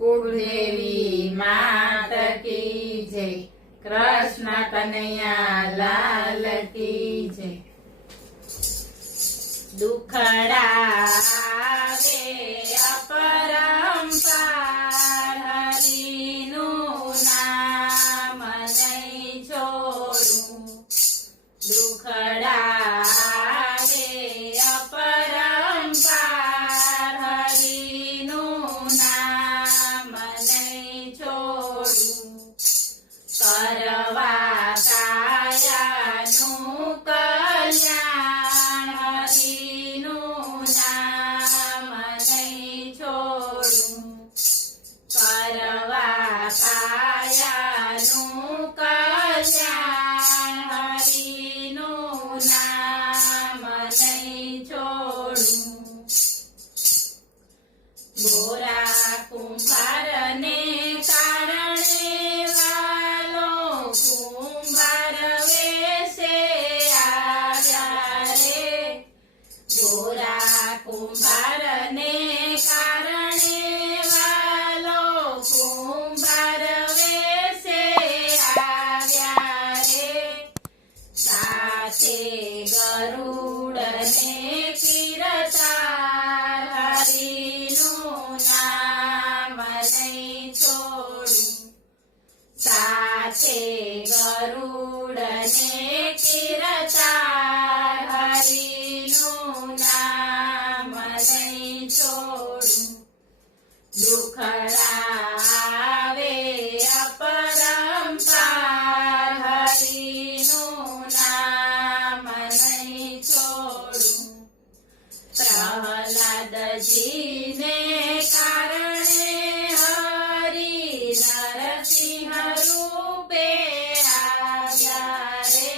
કુળદેવી માત કી જય, કૃષ્ણ કનૈયા લાલ કી જય। દુખડા આવે અપરંપાર, હરિનું નામ નહીં છોડું। દુખડા આવે અપરંપાર, હરિનું નામ નહીં છોડું। કરવા કાયાનું કલ્યાણ, હરિનું નામ નહીં છોડું। કરવા કાયાનું કલ્યાણ, હરિનું નામ નહીં છોડું। ગોરા કુંભારને કારણે વાલો કુંભાર વેશે આવ્યા રે। ગોરા કુંભારને કારણે વાલો કુંભાર વેશે આવ્યા રે। સાથે ગરુડને કીર્તાર, હરિનું નામ નહીં છોડું। સાથે ગરુડને કીર્તાર, હરિનું નામ નહીં છોડું। દુખડા આવે અપરંપાર, હરિનું નામ નહીં છોડું। પ્રહલાદજીને કારણે હરિ નરસિંહ રૂપે આવ્યા રે।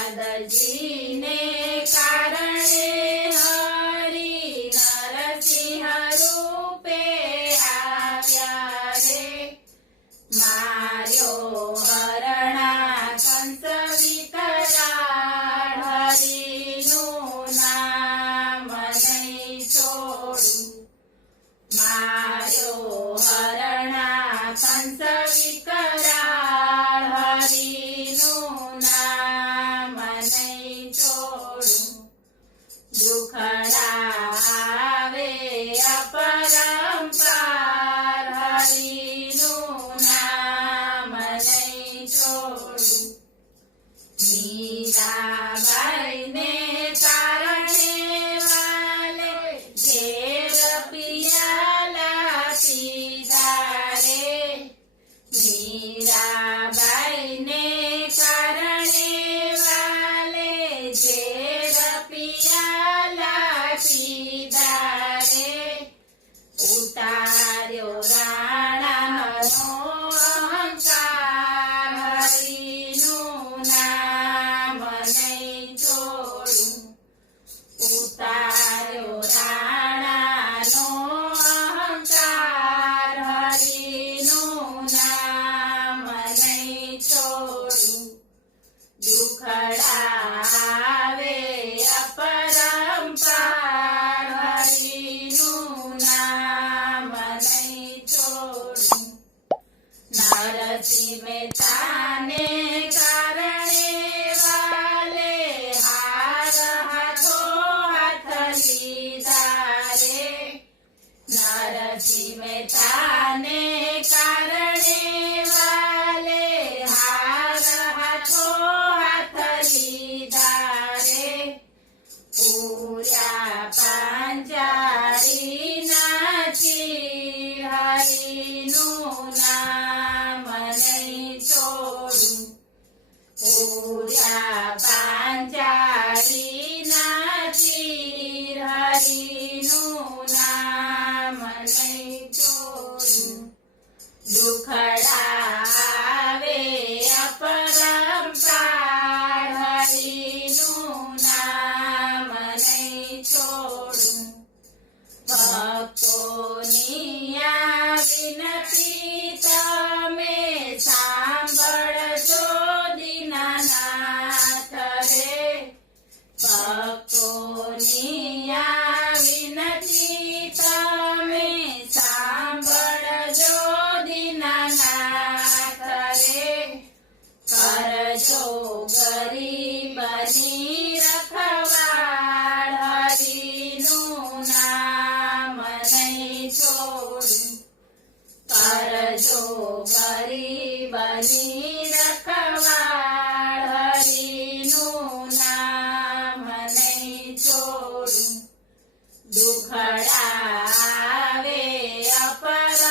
પ્રહલાદજીને કારણે હરિ નરસિંહ રૂપે આવ્યા રે। માર્યો હરણા કંસ વિકરાળ, હરિનું નામ નહીં છોડું। માર્યો હરણા કંસ વિકરાળ, હરિનું નામ નહીં છોડું। દુખડા આવે અપરંપાર, હરિનું નામ નહીં છોડું। મીરાબાઈને કારણે વાલે ઘેર પિયાલા પીધા રે। મીરાબાઈને કારણે વાલે ઘેર પિયાલા પીધા રે। ઉતાર્યો રાણાનો અહંકાર, હરિનું નામ નહીં છોડું। ઉતાર્યો રાણાનો અહંકાર, હરિનું નામ નહીં છોડું। દુખડા આવે અપરંપાર, હરિનું નામ નહીં છોડું। નરસિંહ મહેતાને કારણે વાલે હાર હાથો હાથ લીધા રે। નરસિંહ મહેતાને કારણે વાલે હાર હાથો હાથ લીધા રે। પૂર્યા પાંચાળીના ચીર, હરિનું નામ નહીં છોડું। પૂર્યા પાંચાળીના ચીર, હરિનું નામ નહીં છોડું। દુખડા આવે અપરંપાર, હરિનું નામ નહીં છોડું। ભક્તોની આ વિનતી તમે સાંભળજો દીનાનાથ રે। ભક્તોની આ કરજો ગરીબની રખવાળ હરિનું નામ નહીં છોડું કરજો ગરીબની રખવાળ હરિનું નામ નહીં છોડું દુખડા આવે અપર